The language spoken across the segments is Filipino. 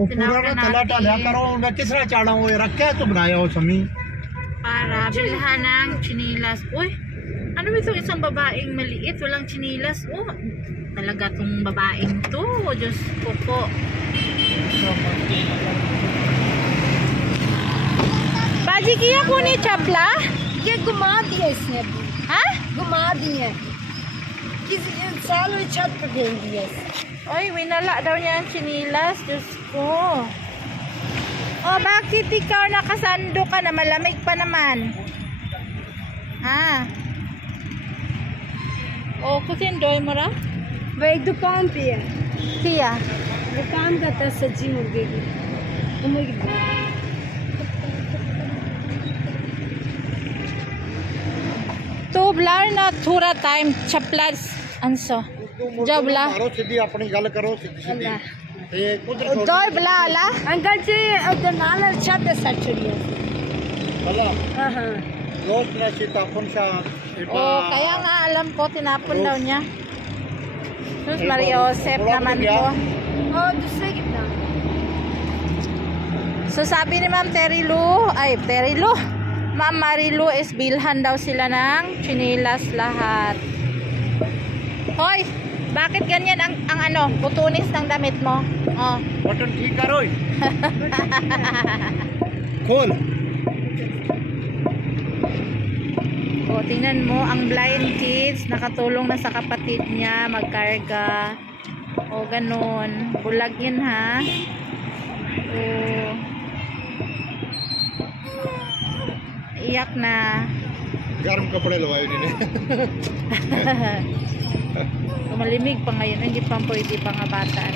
वो पूरा ना तला टाला करो मैं किस तरह चाड़ा वो रखा है तो बनाया हो समी para bilhan ng chinilas. Uy, ano ito isang babaeng maliit, walang chinilas. Oh, talaga tong babaeng to. Diyos ko po. बाजी किया कौन चपला ये घुमा दिया इसने हाँ घुमा दिए किसी इंसान ने छत पर फेंक दिया oy winala daw niya ang chinilas Diyos ko oh bakit ikaw nakasando ka na malamig pa naman ha oh kusin doy mo ra वो एक दुकान पे है किया दुकान का था सब्जी मुर्गे की तो ब्लार ना थोड़ा टाइम चपलास अंसो जब ला मारो सीधी अपनी गल करो सीधी सीधी ये कुदर दो ब्ला ला अंकल जी उधर नाला छत पे सेट दिया बला हां रोज ना सीता पुनसा oh kaya nga alam ko tinapon daw niya Sus Maria Joseph naman to और दूसरे कितना so sabi ni Ma'am Terry Lou Ma'am Marilu is bilhan daw sila ng chinilas lahat. Hoy, bakit ganyan ang ano, putunis ng damit mo? Oh. Button ठीक करो खोल O, tingnan mo, ang blind kids nakatulong na sa kapatid niya magkarga. O, ganun. Bulag yun ha. O, iyak na. गर्म कपड़े लवाए इन्होंने Malimig pa ngayon, hindi pa pwede pa nga bata.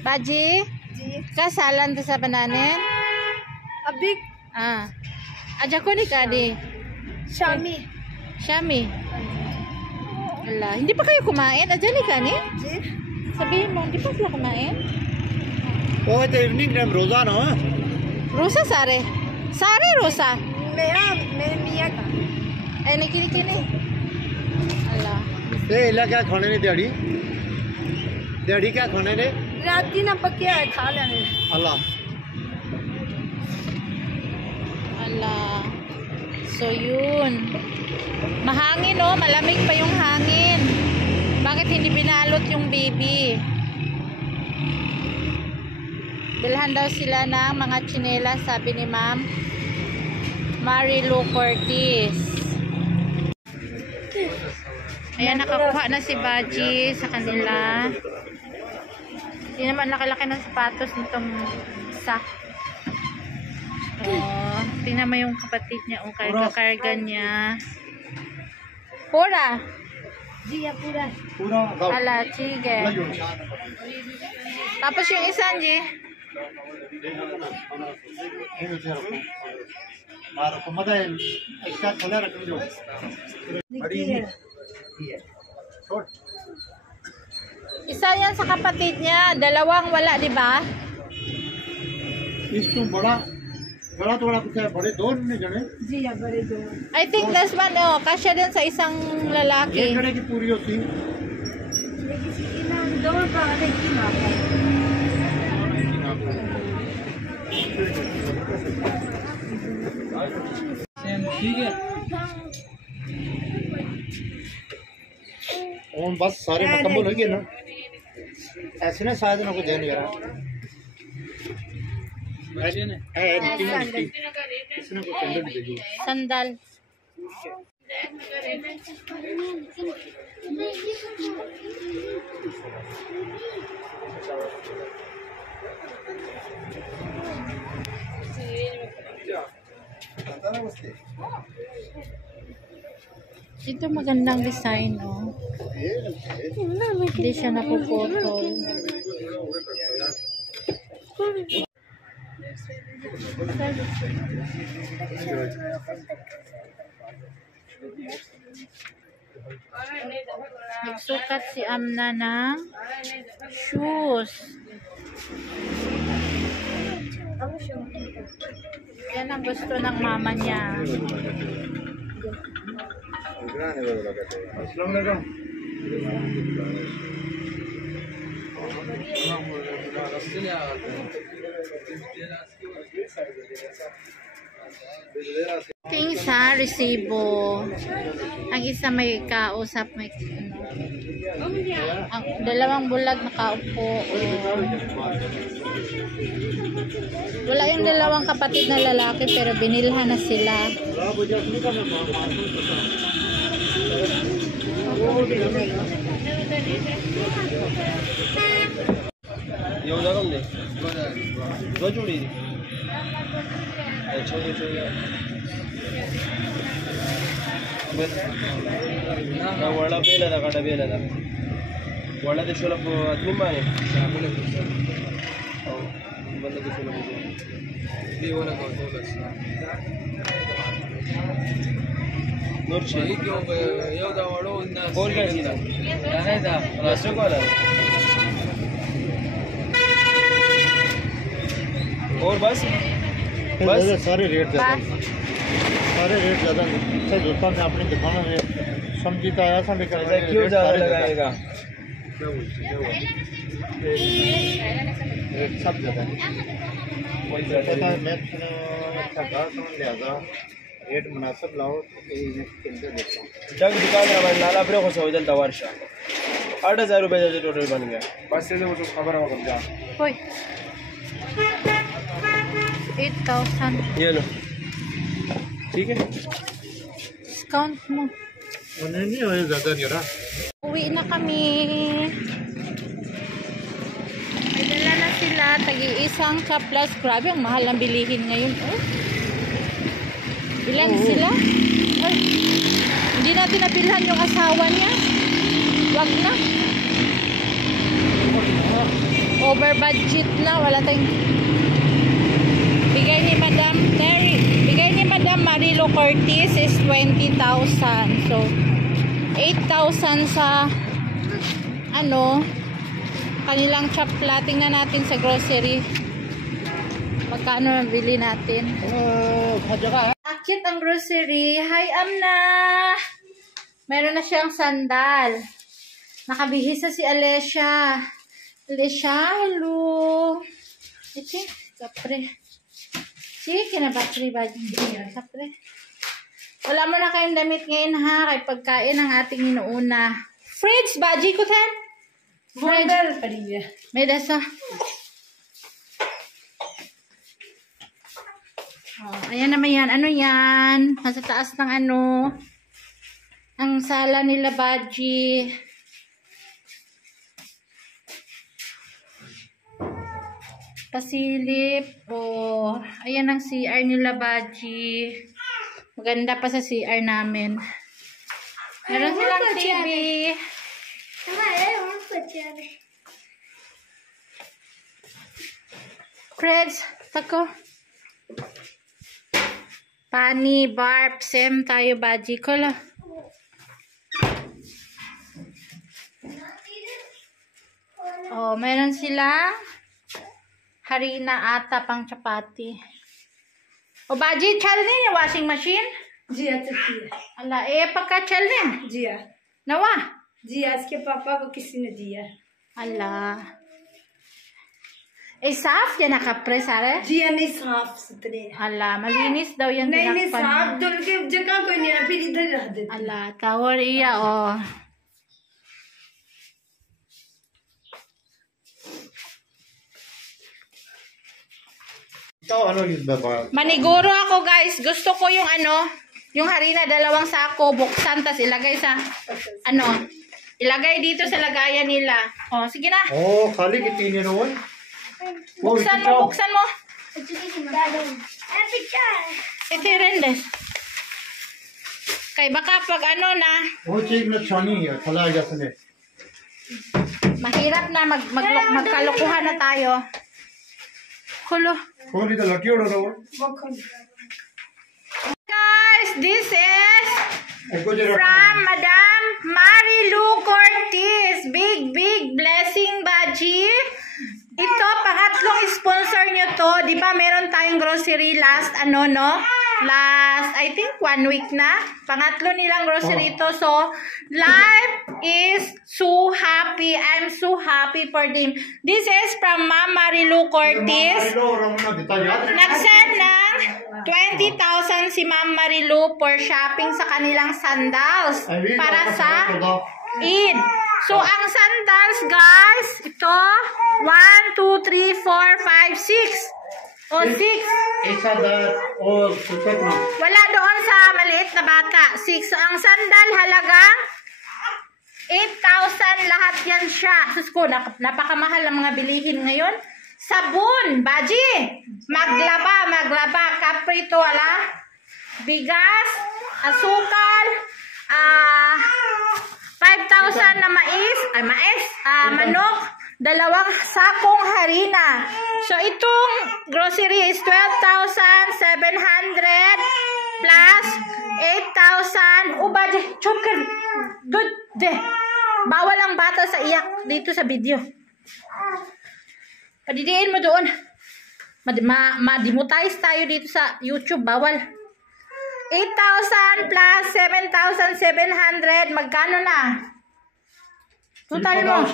Baji? Kasalan to sa bananin? अभी Aja ko ni Kadi. Shami Shami. Wala. Hindi pa kayo kumain? Aja ni Kani? जी Sabihin mo, hindi pa sila kumain? वो तो evening time रोजा ना Rosa Sare. Sare Rosa. मेरे मियाँ का Ay, nagkini-kini. Ala. ये इला क्या खाने ने दिहाड़ी दिहाड़ी क्या खाने ने राती ना पके है खा लेने अल्लाह Ala. So, yun. Mahangin, oh. Malamig pa yung hangin. Bakit hindi binalot yung baby? Bilhan daw sila ng mga tsinelas, sabi ni Ma'am Marilu Cortez. Ayan, nakakuha na si Baji sa kanila. Hindi naman nakalaki ng sapatos nitong isa. Oh, tingnan mo yung kapatid niya, o karga-karga niya. Pura. जी पूरा पूरा Ala, sige. Tapos yung isa, Ji. मारो को मत है इसका खोला रख दो बड़ी छोड़ Isa yan sa kapatid niya. Dalawang wala, di ba? इसको बड़ा बड़ा थोड़ा कुछ है बड़े दो नहीं जने जी या बड़े दो I think this one, oh, kasya din sa isang एक lalaki. घड़े की पूरी होती दो बारे की मापा ठीक है और बस सारे मुकम्मल हो गए ना ऐसे ना शायद ना कुछ देने यार इसने को कैंडल दे दो Sandal. Ito magandang design, oh. Hindi siya napuputol. Nagsukat si Amna ng shoes. Yan ang gusto ng mama niya. अस्सलाम वालेकुम King sa resibo. Ang isa may kausap, may ang dalawang bulag nakaupo. Wala yung dalawang kapatid na lalaki pero binilhan na sila. ಒಳ್ಳೆ ಬೇಲದ ಕಡ ಬೇಲದ ಒಳ್ಳೆದ ಸುಲಭ ನಿಮ್ಮನೆ ಬಂದದ್ದು ಸುಲಭ और बस बस सारे रेट ज़्यादा सारे रेट ज़्यादा अच्छा दोस्तों ने अपने दिखाना है समझीता है ऐसा भी करेगा क्यों ज़्यादा लगाएगा रेट सब ज़्यादा है पता है मैं अच्छा कहा समझ लिया रेट मुनासिब लाओ तो चिंता देता हूँ जग दुकान है लाला प्रे को सौ जल्द वर्षा 8,000 रुपये टोटल बन गया बस से वो खबर होगा जा Hoy. 8,000. ये लो ठीक है Discount mo. नहीं हो ज़्यादा नहीं हो रहा Uwi na kami. May dala na sila. Tagi-isang kaplas. Grabe, ang mahal ang bilihin ngayon. Oh. Ilan sila? Ay, hindi natin nabilhan yung asawa niya. Wag na. Over budget na. Wala tayong... Bigay ni Madam Terry. Bigay ni Madam Marilo Cortez is 20,000. So, 8,000 sa ano kanilang chapla. Tingnan natin sa grocery magkano nabili natin. Akit ang grocery. Hi Amna, meron na siyang sandal. Nakabihis na si Alessia. Hello. Ito kapre kinabakri ba kapre. Wala mo na kayong damit ngayon ha, kay pagkain ang ating inuuna. Fridge, baji ko ten? Fridge. May dasa. Oh, ayan naman yan. Ano yan? Nasa taas ng ano. Ang sala nila baji. Pasilip. Oh, ayan ang CR nila baji. Maganda pa sa CR namin. Meron silang TV. Freds, tako. Pani, barb, sem tayo baji ko la. Oh, meron silang harina ata pang chapati. O बाजी चल नहीं है washing machine जी चलती है अल्लाह ए पक्का चल नहीं जी नवा जी इसके पापा को किसी ने दिया अल्लाह ए साफ या nakapre sare जी नहीं साफ सुथरे अल्लाह malinis daw yan नहीं साफ धुल के जगह कोई नहीं फिर इधर रख देते अल्लाह tawar iya oh maniguro ako guys, gusto ko yung ano, yung harina 2 sako, buksan tas ilagay sa ano, ilagay dito sa lagayan nila. Oh, sige na. Oh, khali kitine roon. Buksan mo, buksan mo. Ito rin des. Kay baka pag ano na. Oh, check na chani hai, khala ja sane. Mahirap na magkalukuhan na tayo. Hulo. Kholi to laki oda roon. Guys, this is from Madam Marilu Cortez. Big blessing baji. Ito, pangatlong sponsor nyo to. Di ba meron tayong grocery last, ano, no? last, I think 1 week na. Pangatlo nilang grocery ito. So, life is so happy. I'm so happy for them. This is from Ma'am Marilu Cortez. Nag-send ng 20,000 si Ma'am Marilu for shopping sa kanilang sandals para sa Eid. So, ang sandals, guys, ito, 1, 2, 3, 4, 5, 6. O, 6. Wala doon sa maliit na bata. 6. So, ang sandal, halagang 8,000 lahat yan siya. Sus ko, napakamahal ang mga bilihin ngayon. Sabon, baji, maglaba, kaprito, wala. Bigas, asukal, 5,000 na manok, 2 sakong harina. So, itong grocery is 12,700 plus 8,000. Baji, choker, good, bawal ang bata sa iyak dito sa video. Padidiin mo doon. Ma-demonetize tayo dito sa YouTube. Bawal. 8,000 plus 7,700. Magkano na? Total mo.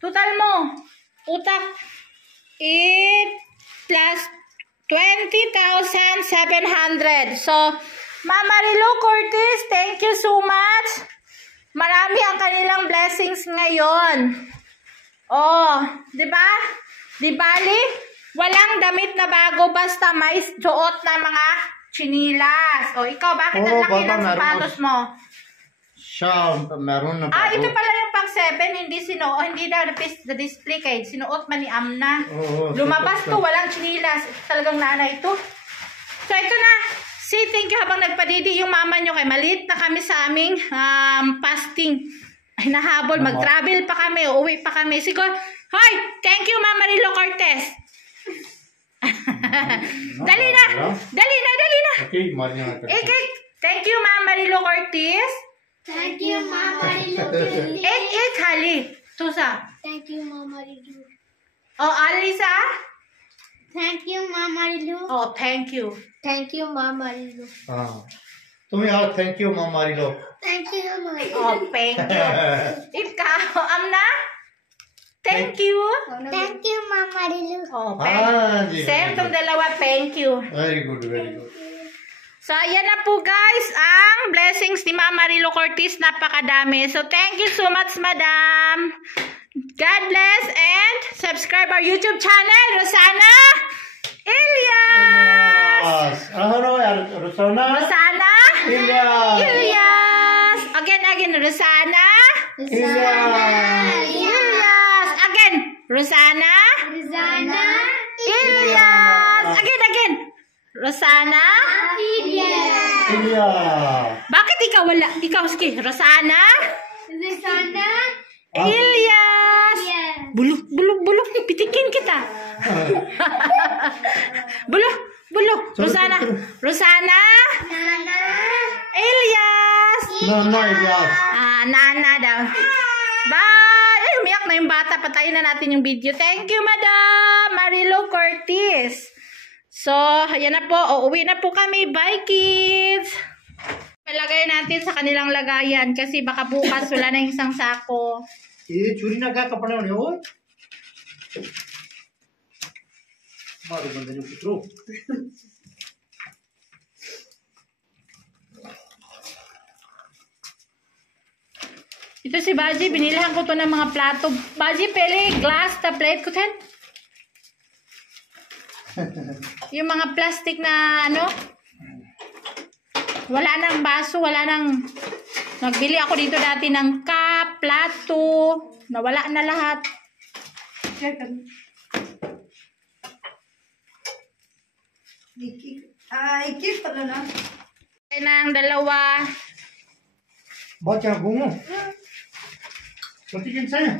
Total mo. Utak. 8 plus 20,700. So, Ma'am Marilu Cortez, thank you so much. Marami ang kanilang blessings ngayon. Oh, di ba? Di bali, walang damit na bago basta may suot na mga chinilas. Oh, ikaw, bakit ang laki ng sapatos mo? Siya, meron na bago. Ito pala yung pang 7, hindi na display kay sinuot man ni Amna. Lumabas to, walang chinilas. Talagang nanay ito. So, ito na. Say thank you habang nagpadidi yung mama nyo kay maliit na kami sa aming fasting. Ay, nahabol. Mag-travel pa kami. Uuwi pa kami. Siguro, hoy! Thank you, Ma'am Marilu Cortez. Dali na! Dali na! Okay, Marilu. Thank you, Ma'am Marilu Cortez. Thank you, Ma'am Marilu. Hali. Tusa. Thank you, Ma'am Marilu. Oh, Alisa? Thank you, Ma'am Marilu. Oh, thank you. Thank you, Ma'am Marilu. तुम्हें यार thank you मम्मा रिलो Thank you, Ma'am Marilu. Oh, thank you. Ikaw, Amna? Thank you. Thank you, Ma'am Marilu. Oh, हाँ जी same tong dalawa, thank you. Very good So, ayan na po guys, ang blessings ni Ma'am Marilu Cortez, napakadami. So, thank you so much, Madam. God bless and subscribe our YouTube channel, Rosana Ilyas. no यार रोसाना Rosana Ilyas. Again, Rosana Ilyas. Again, Rosana Ilyas. Again, Rosana. Bakit ikaw wala? Ikaw, sige, Rosana Ilyas. Bulok, pitikin kita. Bulok. Rosana Ilyas. Nana daw. Bye. Ay, umiyak na yung bata. Patayin na natin yung video. Thank you, Madam Marilu Cortez. So, ayan na po. Uuwi na po kami. Bye, kids. Palagay natin sa kanilang lagayan kasi baka bukas wala na yung isang sako. ये चूरी ना क्या कपड़े होने हो मारो बंदे ने पुत्रो Ito si Baji, binilhan ko to ng mga plato. Baji, pele, glass, ta plate ko ten. Yung mga plastic na ano, wala nang baso, wala nang, nagbili ako dito dati ng cup, plato, nawala na lahat. Ikip pala na. Kaya ng dalawa. बच्चा घूमो प्रतिकिन चाहिए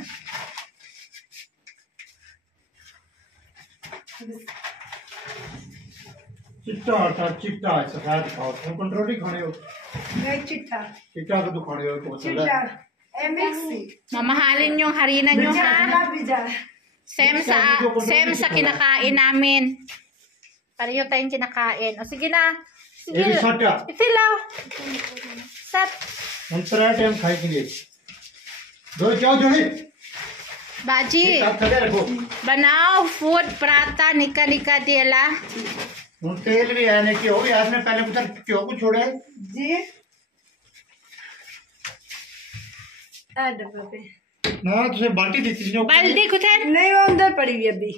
चिट्टा था चिट्टा सफेद खाओ तुम कंट्रोल ही खाने हो Chitta. चिट्टा को तो खाने हो तो चल Chitta. MXC. Mamahalin yung harina nyo ha. Same sa kinakain namin. Pareho tayong kinakain. O sige na. ये भी छोटा इथे लाव सात अंतरा टाइम खाए के लिए दो जाओ जोड़ी बाजी साथ खड़े रखो बनाओ फूड पराठा निका निका दिला उन तेल भी है नहीं क्यों यार ने पहले उधर क्यों को छोड़ा है जी आ डब्बा पे ना तुझे बाल्टी दी थी जो बाल्टी कुठे नहीं वो अंदर पड़ी हुई अभी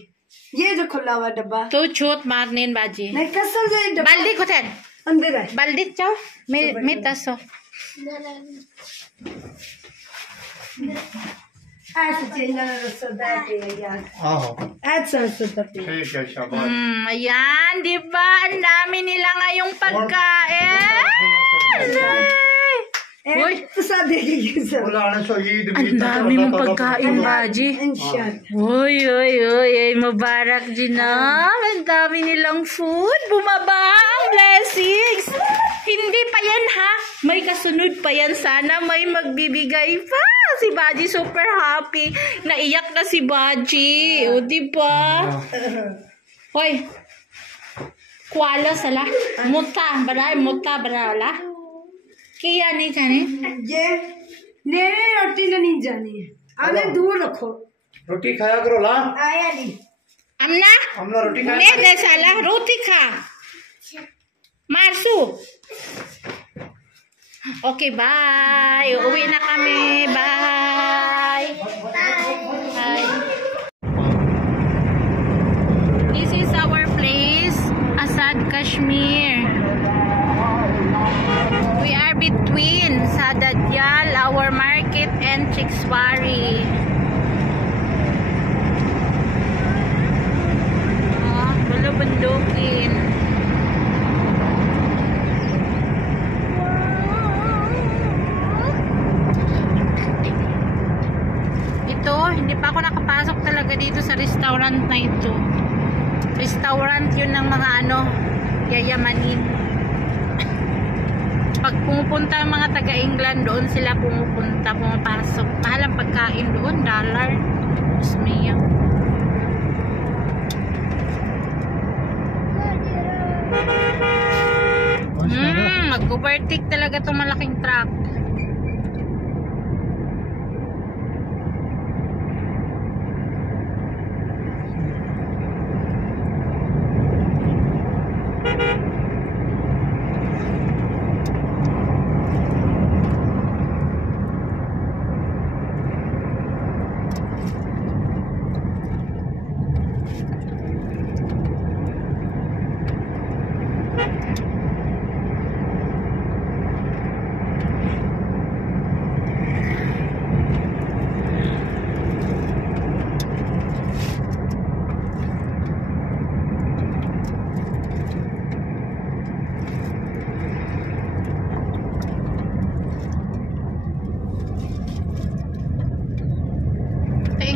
ये जो खुला हुआ डब्बा तू छोट मारने बाजी नहीं कसम से ये डब्बा बाल्टी कुठे अंदर है बाल्टी जाओ मैं तसो ऐसे चेंज ना रसोदा पे यार आहो ऐसे रसोदा पे ठीक है शाबाश ayan di ba ang dami nila ngayong pagkain Uy, sa देखेंगे सब बोला आने सो ईद भी ang dami mong pagkain baji इंशाल्लाह Uy, uy, uy, ay Mubarak Jinam. Ang dami nilang food. Bumaba ang blessings. Hindi pa yan ha. May kasunod pa yan. Sana may magbibigay pa. Si Baji super happy. Naiyak na si Baji. O, diba? Hoy. Kuala sala. Muta. Baray, muta, barala. Kaya ni kane. ये मेरे रोटी नहीं जानी है हमें दूर रखो रोटी खाया करो ला आया नहीं Amna? हमला रोटी खाया Ne, de sala. Roti ka. Marsu. Okay, bye. Uuwi na kami. Bye. Bye. This is our place, Asad, Kashmir. We are between Sadadyal, our market, and Chikswari. Oh, bulubundukin. Ito, hindi pa ako nakapasok talaga dito sa restaurant na ito. Restaurant yun ng mga yayamanin. Pag pumupunta ang mga taga-England, doon sila pumapasok. Mahal ang pagkain doon, $1. Usmiya. Mag-overtake talaga itong malaking truck.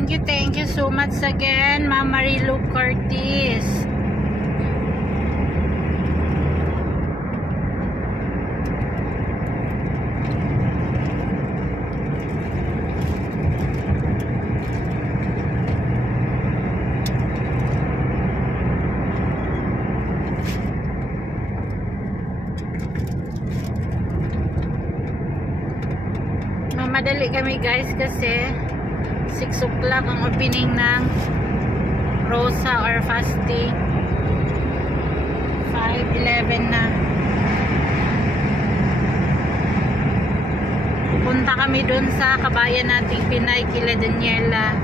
Thank you so much again, Ma'am Marilu Curtis. Mamadali kami guys kasi 6 o'clock ang opening ng Rosa or Fasti. 5:11 na. Pupunta kami dun sa kabayan nating Pinay, kila Daniela.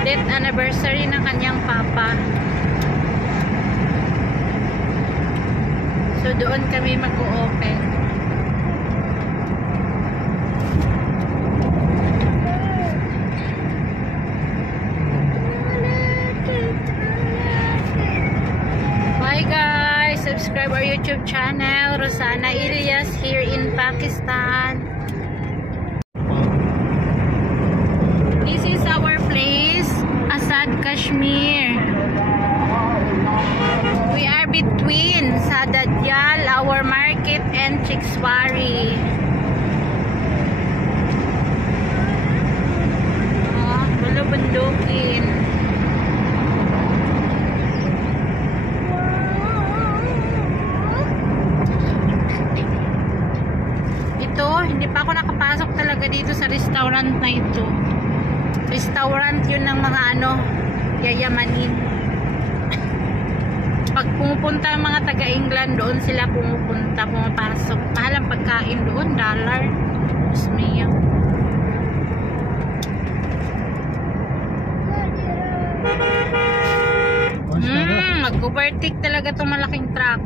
Death anniversary ng kanyang papa. So doon kami mag-o-open. Subscribe our YouTube channel, Rosana Ilyas here in Pakistan. This is our place, Asad, Kashmir. We are between Sadadyal, our market, and Chikswari. Oh, bulubundukin. na ito. Restaurant yun ng mga ano, yayamanin. Pag pumupunta ang mga taga-England, doon sila pumapasok. Mahal ang pagkain doon, $1. Usmiya. Mag-overtake talaga itong malaking truck.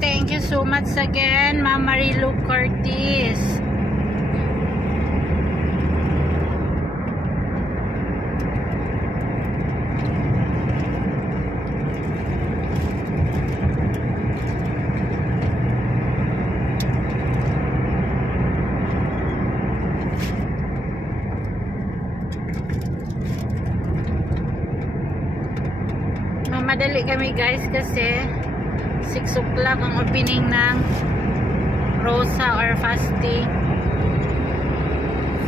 Thank you so much again, Ma'am Marilu Curtis. Mamadali kami guys kasi 6 o'clock ang opening ng Rosa or Fasti.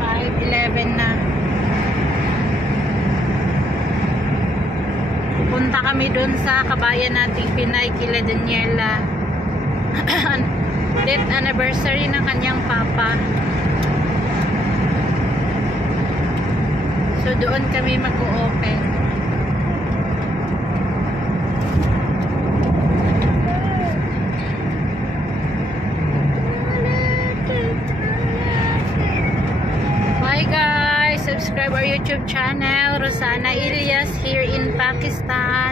5:11 na. Pupunta kami dun sa kabayan nating Pinay, kila Daniela. Death anniversary ng kanyang papa. So doon kami mag-o-open. Subscribe our YouTube channel, Rosana Ilyas here in Pakistan.